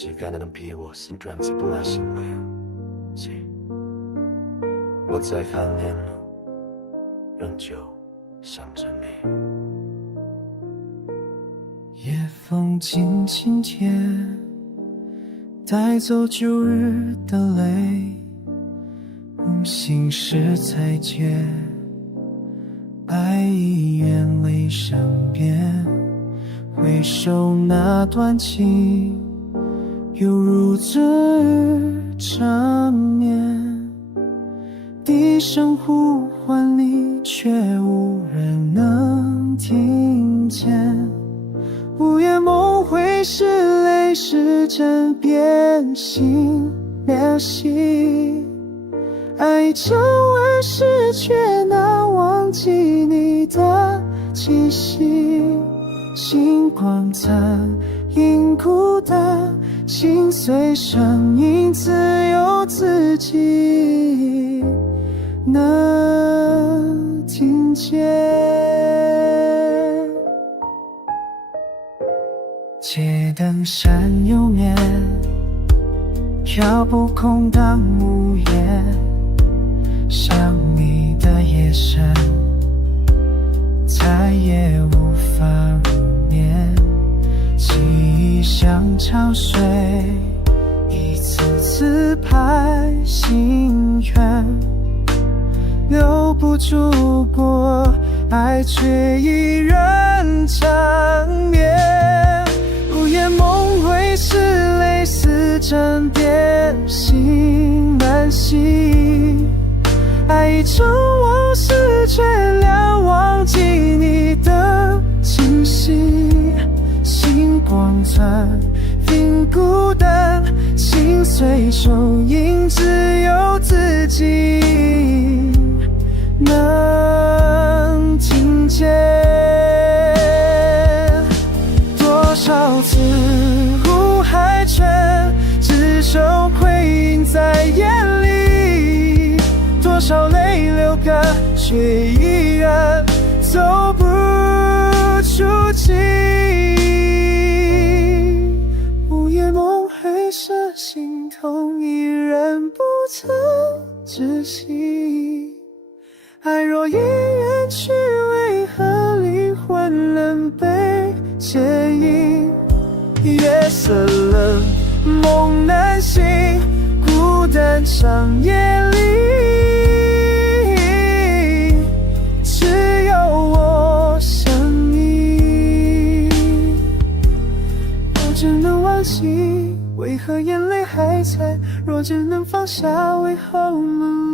谁敢能逼我心转子不来心灰？谁？我再看脸了，仍旧想着你。夜风轻轻贴，带走旧日的泪，无心事才觉，爱已眼泪上边，回首那段情，犹如昨日缠绵，低声呼唤你，却无人能听见。午夜梦回是泪是真，变心联系，爱将万事，却难忘记你的气息。星光残影孤单，心碎声音自有自己能听见。街灯闪又灭，飘不空荡无言，想你的夜深，再也无法入眠。记忆像潮水，一次次拍心愿，留不住过爱，却依然缠绵。午夜梦回是泪似真，变心难息，爱已成往事，却难忘记你的气息。星光残影孤单，心碎手印只有自己能听见。多少次入海泉，只剩灰影在眼里，多少泪流干，却依然走不出气。午夜梦回时，心痛依然不曾止息。爱若已远去，为何灵魂能被牵引？夜色冷，梦难醒，孤单长夜里，只有我想你。若真能忘记，为何眼泪还在？若真能放下，为何梦